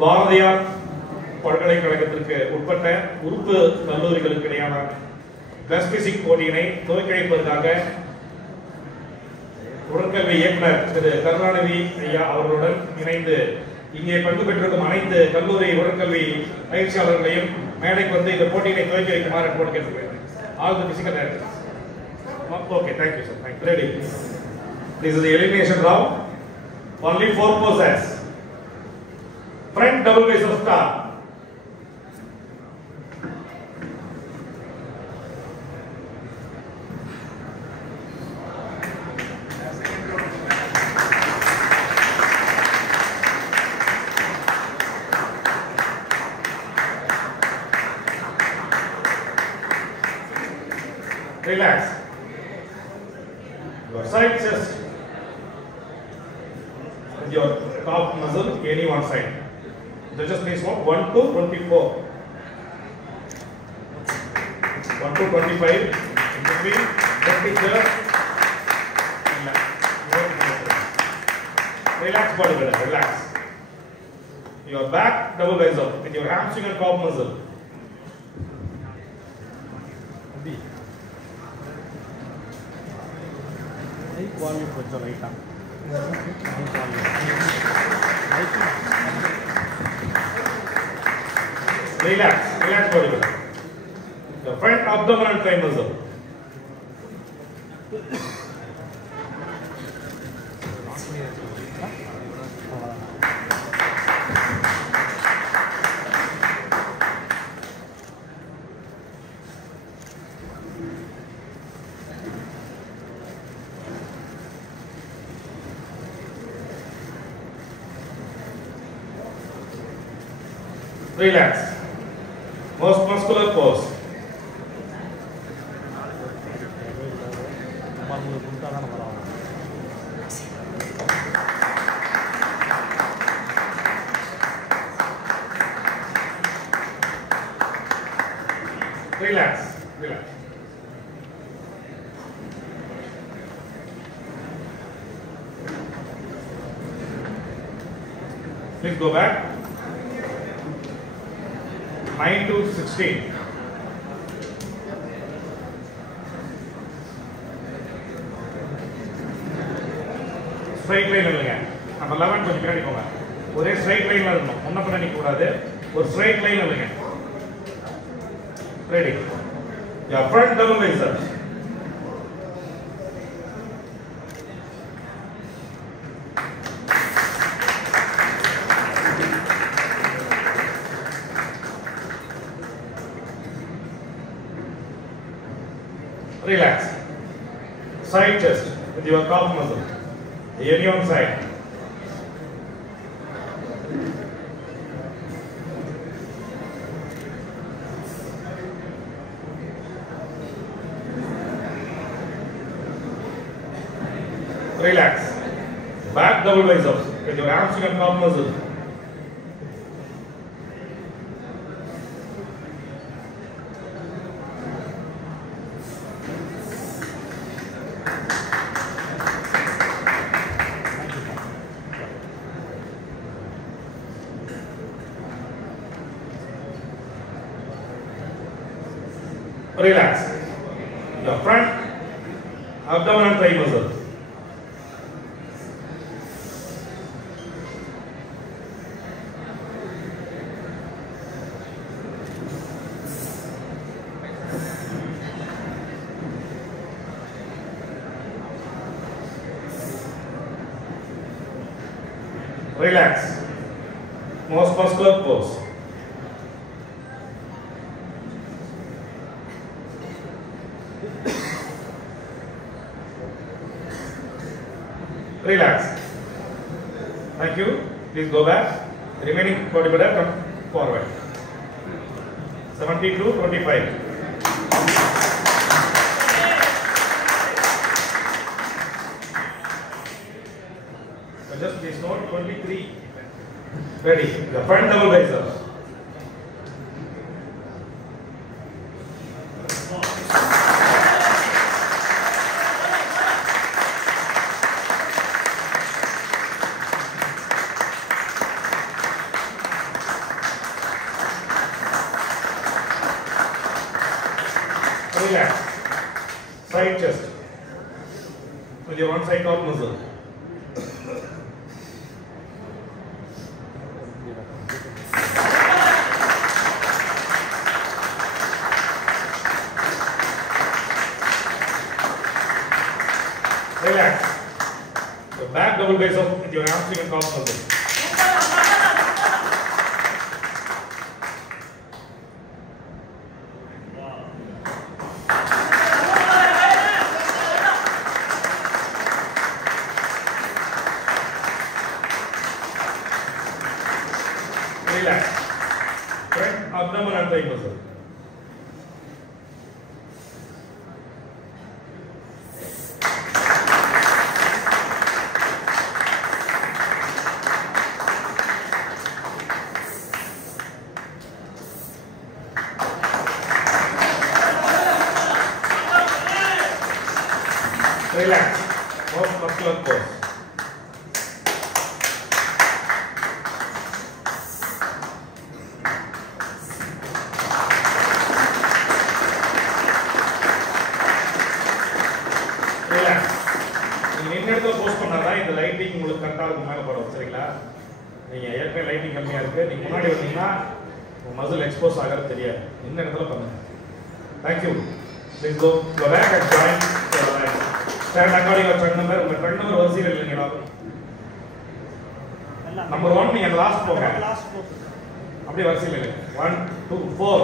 பாரதியார் பல்கலைக்கழகத்திற்கு உட்பட்ட உறுப்பு கல்லூரிகளுக்கு இடையான கிளாஸ் பிசிக்ஸ் போட்டியினை துவக்கி வைப்பதற்காக உடற்கல்வி இயக்குனர் திரு கருணாநிதி ஐயா அவர்களுடன் இணைந்து இங்கே பங்கு பெற்றிருக்கும் அனைத்து கல்லூரி உடற்கல்வி பயிற்சியாளர்களையும் மேடைக்கு வந்து இந்த போட்டியினை துவக்கி வைக்குமாறு போட்டு கேட்டுக்கிறேன். All the physical directors. Okay, thank you, sir. Thank you. Ready. This is the elimination round. Only 4 poses. Front double base of star. Relax. Your side chest with your calf muscle any one side. Judges please note 1 to 24. 1 to 25. In between, left picture. Relax body builder, relax. Your back double base up with your hamstring and calf muscle. Relax, relax body builder. The front abdominal thigh muscle. Relax. Most muscular pose. Relax. Relax. Please go back. 9 to 16. Straight line இல்லைங்க. நம்ம 11 கொஞ்சம் பின்னாடி போங்க. ஒரே straight lineல இருக்கணும். முன்ன பின்னாடி நிக்க கூடாது. ஒரு straight line இல்லைங்க. Ready. Your front double biceps. Relax. Side chest with your calf muscle. Any one side. Relax. Back double biceps with your hamstring and calf muscle. Relax. Your front abdominal thigh muscle. Relax. Most muscular pose. Relax. Thank you. Please go back. Remaining bodybuilder come forward. 70 to 25. Just please note 23. Ready. The front double biceps. Relax. Side chest. With your one side top muscle. Relax. The back double bicep with your hamstring and calf muscle. Relax. Front abdomen and thigh muscle. Relax. Most muscular pose. Relax. நீங்க நின்னுட்டு post பண்ணாதான் இந்த lighting உங்களுக்கு கரெக்டா இருக்கும் மேல படும் சரிங்களா? நீங்க ஏற்கனவே லைட்டிங் கம்மியா இருக்கு. நீங்க முன்னாடி வந்தீங்கன்னா உங்க மசில் எக்ஸ்போஸ் ஆகிறது தெரியாது. இந்த இடத்துல பண்ணுங்க. Thank you. Please go back and join the line. Stand according to your turn number. உங்க turn number வரிசையில் இல்லைங்களா? Number 1 நீங்க லாஸ்ட் போங்க. அப்படியே வரிசையில் இல்லைங்க. 1 2 4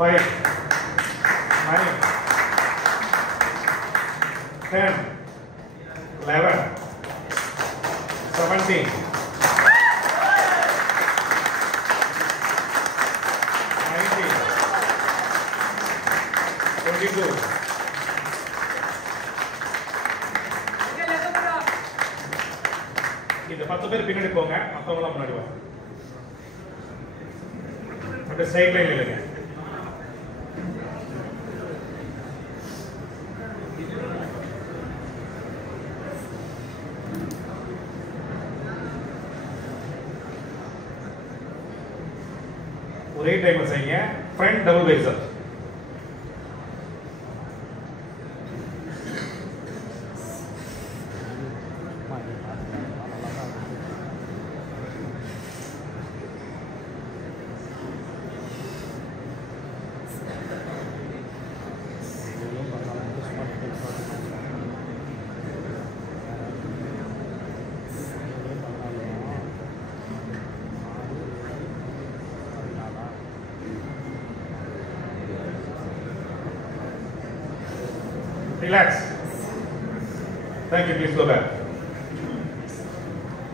5 9 10 11 17 19 22 இந்த 10 பேர் பின்னாடி போங்க மத்தவங்க எல்லாம் முன்னாடி வாங்க அப்படியே சைடு லைன் இல்லைங்க ஒரே டைம்ல செய்யுங்க front double பைசெப் Relax. Thank you. Please go back.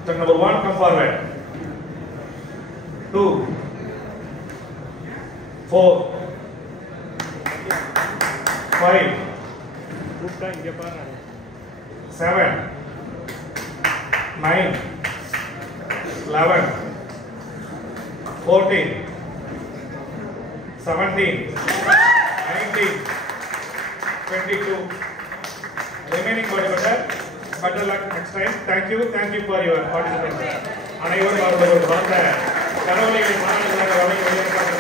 Turn number 1, come forward. 2, 4, 5, 7, 9, 11, 14, 17, 19, 22. Remaining bodybuilder, better luck next time. Thank you for your participation. அனைவரும் அவர்களோடு வந்த கடவுளைகளை மாணவர்களாக வழங்கி வெளியேற்றார்கள்.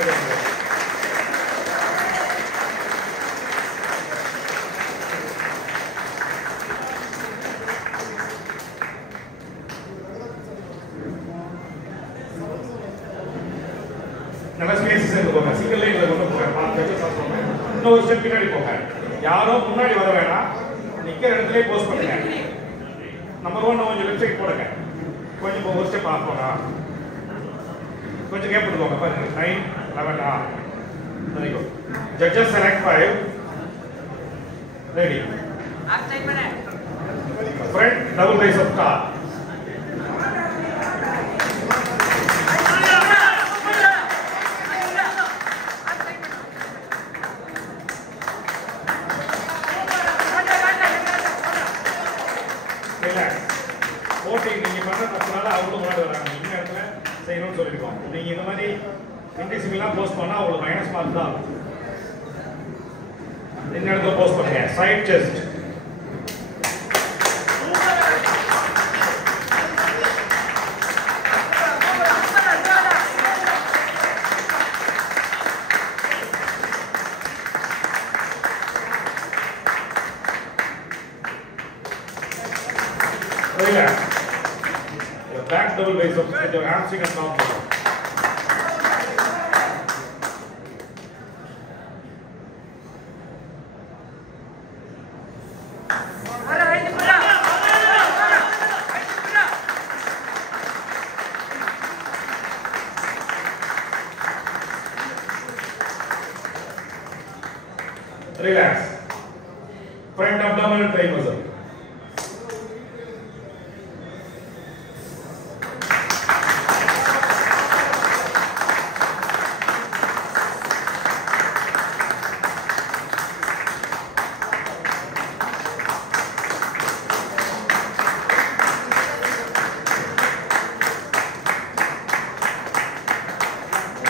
நல்ல ஸ்பேஸ் சேர்ந்து போங்க சிங்கிள் லைன்ல கொண்டு போங்க பார்த்து இன்னொரு ஸ்டெப் பின்னாடி போங்க யாரும் முன்னாடி வர வேணாம் நிக்கிற இடத்துலயே போஸ்ட் பண்ணுங்க நம்பர் 1 கொஞ்சம் லெஃப்ட் சைடு போடுங்க கொஞ்சம் ஒரு ஸ்டெப் ஆஃப் போங்க கொஞ்சம் கேப் விட்டுக்கோங்க பாருங்க 9 11 very good judges select 5 ready आप साइड पर है फ्रंट डबल बाइसेप का நீங்க பண்ண தப்புனால அவங்களும் முன்னாடி வராங்க இந்த இடத்துல செய்யணும்னு சொல்லிருக்கோம் நீங்க இந்த மாதிரி இன்டெக்ஸிங்லாம் போஸ்ட் பண்ணா உங்களுக்கு மைனஸ் மார்க் தான் இந்த இடத்துல போஸ்ட் பண்ணுங்க side chest double biceps with your hamstring and calf muscle. Relax. Front abdominal thigh muscle.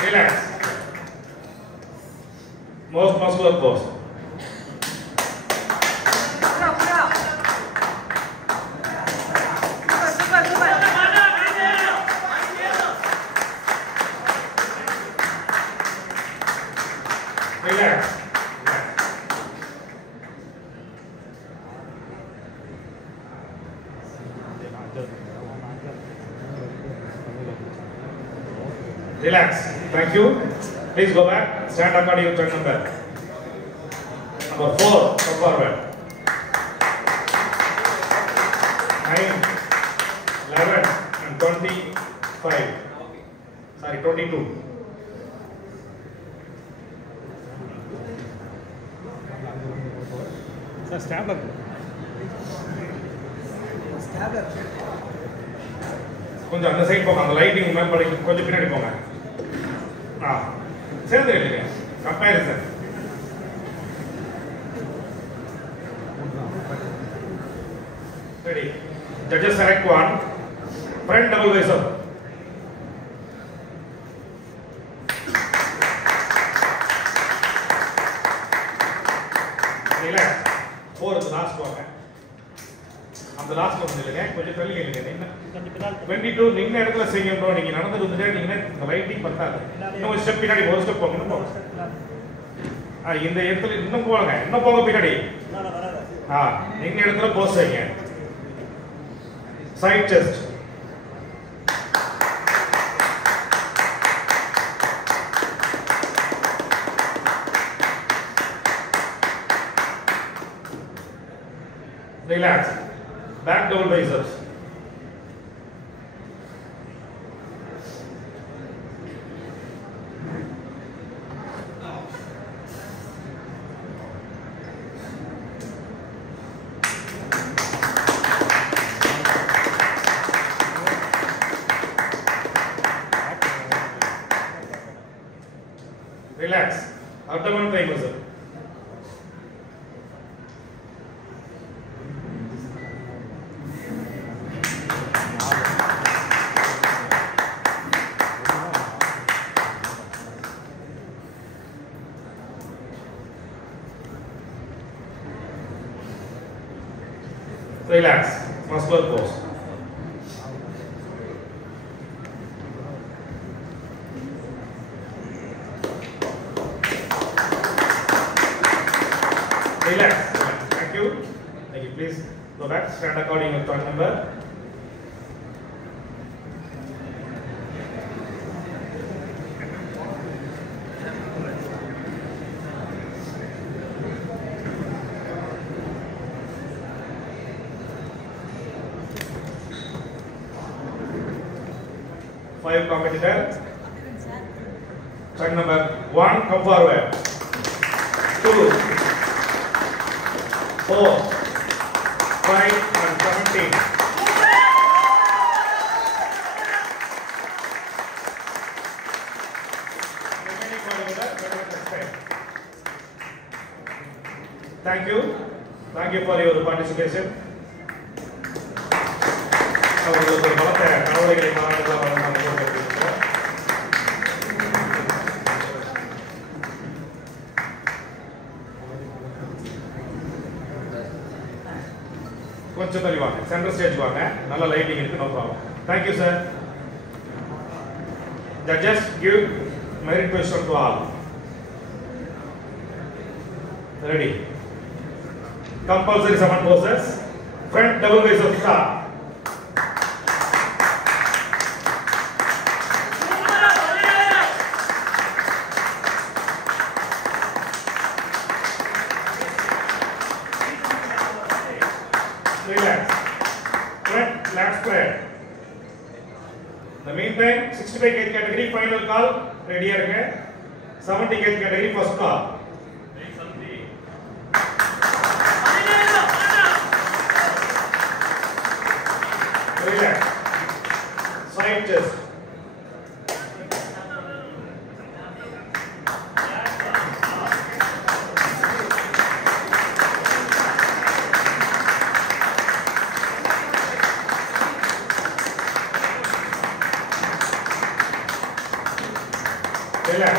Relax. Most muscular pose. Relax. Relax. Thank you. Please go back. Stand according to turn number. Number 4. Come forward. 9, 11, and 25. Sorry, 22. Sir, stabler. Stabler. கொஞ்சம் அந்த side போங்க, அந்த lighting மேம்படி கொஞ்சம் பின்னாடி போங்க. சேர்ந்து இல்லைங்க comparison. Ready. Judges select one. Front double bicep. Relax. 4 last போங்க. அந்த லாஸ்ட் வந்து இல்லைங்க, கொஞ்சம் தள்ளி இல்லைங்க. 22 நின்ன இடத்துல செய்யணும். நீங்க நடந்து வந்துட்டே இருந்தீங்கன்னா இந்த லைட்டிங் பத்தாது. இன்னும் ஒரு ஸ்டெப் பின்னாடி, ஒரு ஸ்டெப் போங்க. இன்னும் போங்க. இந்த இடத்துல இன்னும் போங்க, இன்னும் போங்க பின்னாடி. நின்ன இடத்துல போஸ் செய்யுங்க. Side chest. Relax. Back double biceps. Relax. Abdomen thigh muscle. Relax. Muscular pose. Relax. Thank you. Thank you. Please go back. Stand according to turn number. Five competitors. Turn number 1, come forward. 2, 4, 5, and 17. Remaining competitors, thank you. Thank you for your participation. அவர்களுக்கு பலத்த கவலைகளை மாணவர்களாக கொஞ்சம் தள்ளி வாங்க, central stage வாங்க. நல்ல lighting இருக்கு, no problem. Thank you sir. Judges give merit position to all. Ready. Compulsory 7 poses. Front double bicep start. kg category final call ready இருங்க. 70 kg category first call. Relax. Side chest. Relax.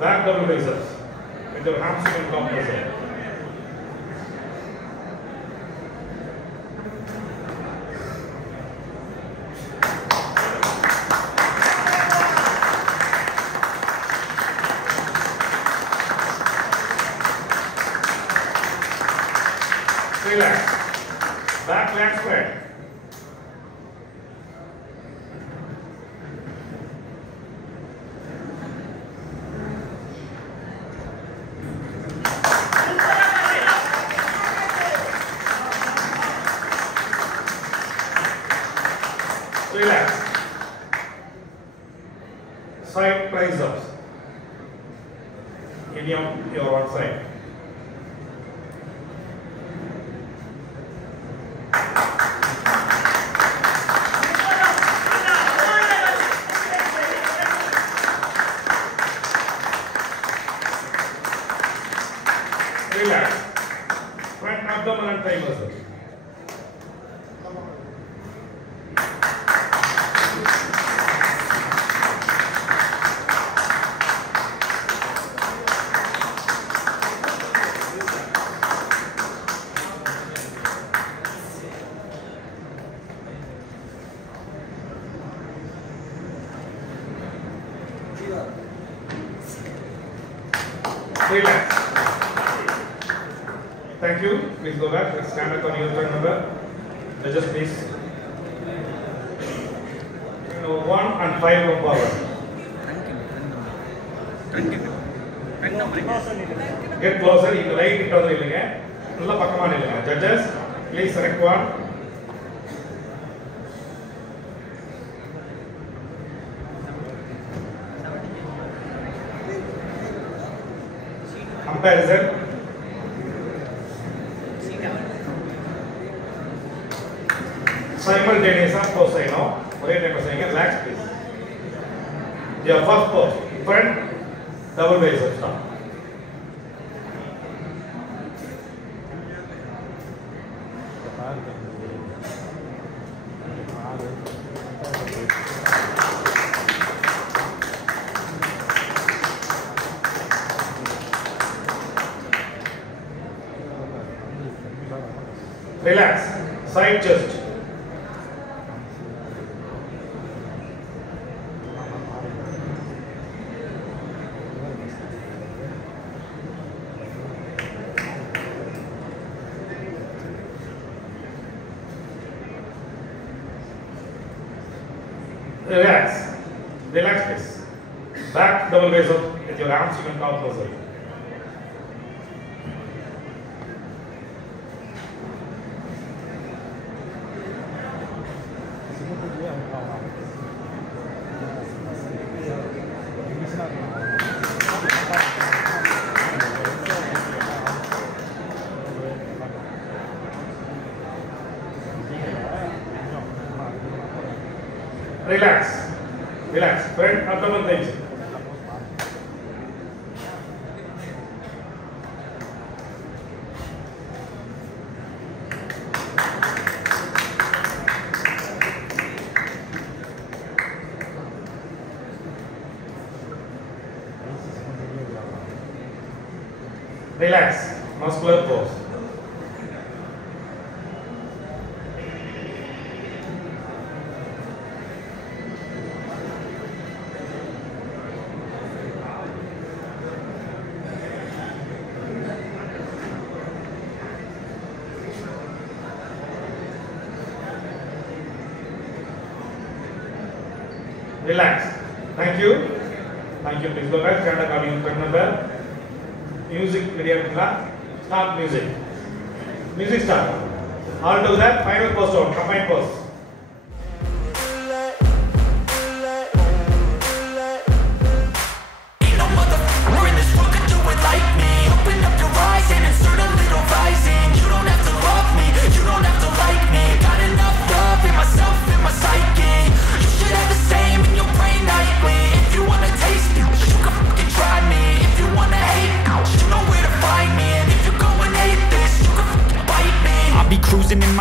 Back double biceps with your hamstring and compressor. Relax. Back leg spread. Relax. Side triceps. In your one side. Relax. Front abdomen and thigh muscles. Relax. Thank you. Please go back. Let's stand up on your turn number. Judges, please. 1 and 5 from forward. Get closer. In the right, it doesn't really get. Judges, please select one. Comparison. Simultaneous pose saying relax please. Your first pose, front double bicep stop. Relax, side chest. Relax, relax please. Back double bicep with your arms you can count closer. Relax, relax. Front abdomen things. Relax, muscular pose. Relax. Thank you. Thank you. Please go back. Stand up on your turn number. Music video. Start music. Music start. All together. Final pose down. Combined pose.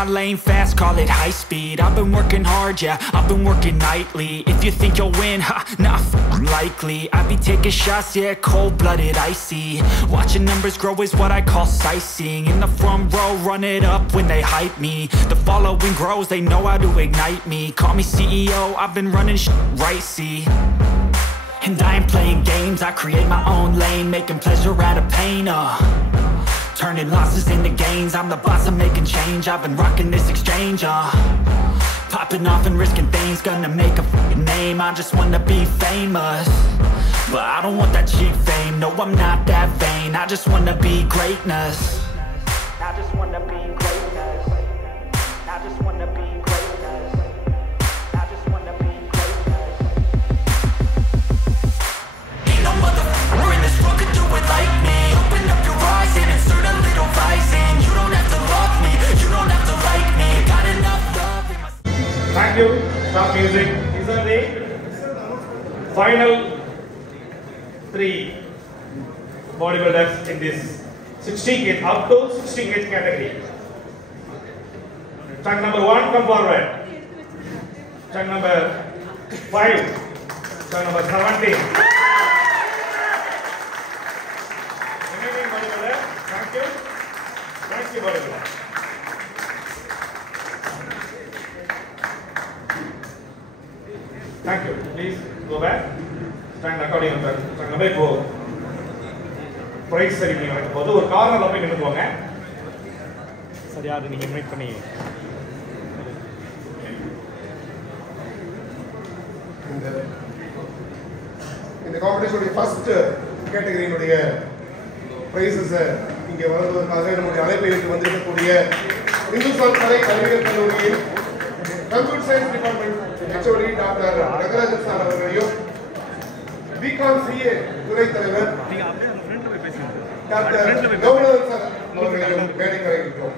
lane fast, call it high speed. I've been working hard, yeah, I've been working nightly. If you think you'll win, ha, not likely. I be taking shots, yeah, cold-blooded, icy. Watching numbers grow is what I call sightseeing. In the front row, run it up when they hype me. The following grows, they know how to ignite me. Call me CEO, I've been running right, see. And I ain't playing games, I create my own lane, making pleasure out of pain, turning losses into gains, I'm the boss, I'm making change. I've been rocking this exchange, popping off and risking things, gonna make a fucking name. I just wanna be famous, but I don't want that cheap fame. No, I'm not that vain, I just wanna be greatness. I just wanna be greatness. I just wanna be greatness. I just wanna be greatness. Ain't no motherfucker in this world could do it like me. Open up your eyes and insert a little vice in. You don't have to love me, you don't have to like me. Got enough love in my... Thank you. Stop music. These are the final 3 bodybuilders in this 16 kg up to 16 kg category. Chunk number 1, come forward. Chunk number 5. Chunk number 17. Remaining bodybuilder. Thank you. Thank you, bodybuilder. Thank you. Please go back. Stand according to that. Stand number 4. Prize ceremony நடக்கும்போது ஒரு கார்னர்ல போய் நின்னுக்குவாங்க. சரி, அது நீங்க invite பண்ணி இந்த காம்படிஷனுடைய first கேட்டகரியினுடைய prices இங்கே வழங்குவதற்காக நம்முடைய அழைப்பை ஏற்று வந்திருக்கக்கூடிய இந்துஸ்தான் கலை அறிவியல் கல்லூரியின் computer science department HOD doctor Rangarajan sir அவர்களையும் பிகாம் சிஏ துறை தலைவர் டாக்டர் கௌரவன் சார் அவர்களையும் மேடைக்கு அழைக்கிறோம்.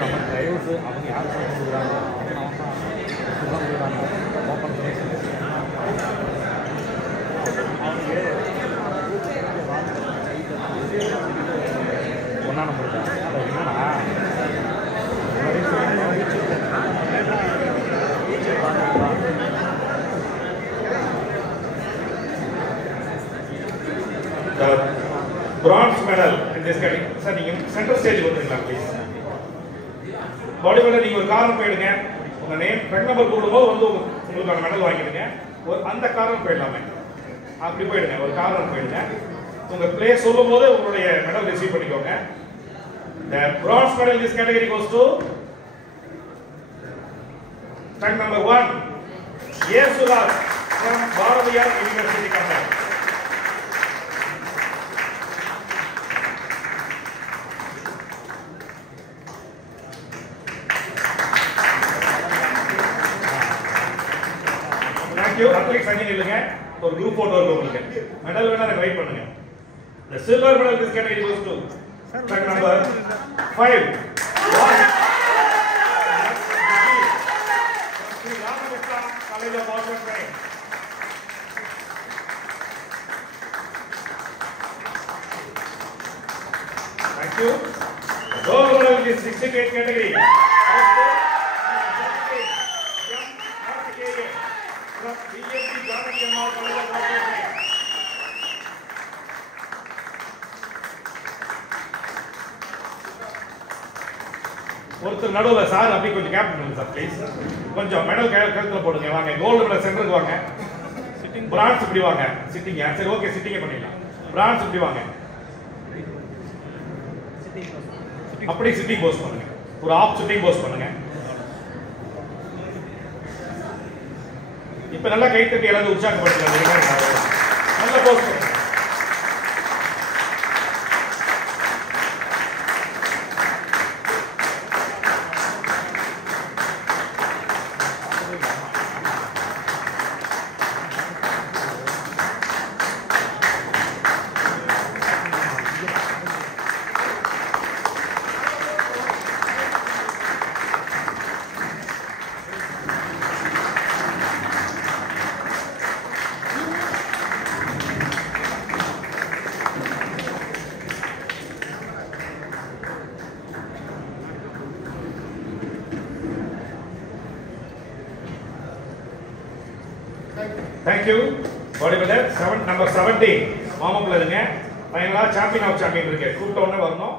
நம்ம டிரைவர்ஸ் அவங்க யார் கொடுக்குறாங்க ஓப்பன் ஒன்றா நம்பர் என்னன்னா bronze medal in this category. Sir, நீங்க சென்டர் ஸ்டேஜ் வந்துருங்களா ப்ளீஸ். பாடிபில்டர் நீங்க ஒரு காரணம் போயிடுங்க. உங்க நேம் ரெட் நம்பர் கூடும்போது வந்து உங்களுக்கான மெடல் வாங்கிடுங்க. அந்த காரணம் போயிடலாமே. அப்படி போயிடுங்க. ஒரு காரணம் போயிடுங்க. உங்க பிளேஸ் சொல்லும்போது உங்களுடைய மெடல் ரிசீவ் பண்ணிக்கோங்க. The bronze medal in this category goes to tank number 1 Yesudas from Bharatiyar University Kannada. Thank you. Athlete Sanjay நில்லுங்க. ஒரு குரூப் போட்டோ இருக்கு உங்களுக்கு. மெடல் வேணா வெயிட் பண்ணுங்க. The silver medal in this category goes to tank number 5 College of Arts and Science. Thank you. Gold medal in the 68 category. From BSc Janaki Amma College of Arts and Science. ஒருத்தர் நடுவுல sir அப்படி கொஞ்சம் gap பண்ணுங்க sir please. கொஞ்சம் medal கழுத்துல போடுங்க. வாங்க gold medal சென்டருக்கு வாங்க. பிரான்ஸ் இப்படி வாங்க. சிட்டிங்க. சரி ஓகே சிட்டிங்க பண்ணிடலாம். பிரான்ஸ் இப்படி வாங்க. அப்படி சிட்டிங் போஸ் பண்ணுங்க. ஒரு ஆஃப் சிட்டிங் போஸ் பண்ணுங்க. இப்ப நல்லா கை தட்டி எல்லாரும் உற்சாகப்படுத்துங்க. நல்ல போஸ் பண்ணுங்க. தேங்க்யூ பாடி பில்டர் நம்பர் 17 மாமப்பில் இருங்க ஃபைனலாக சாம்பியன் ஆஃப் சாம்பியன் இருக்கு கூப்பிட்ட உடனே வரணும்.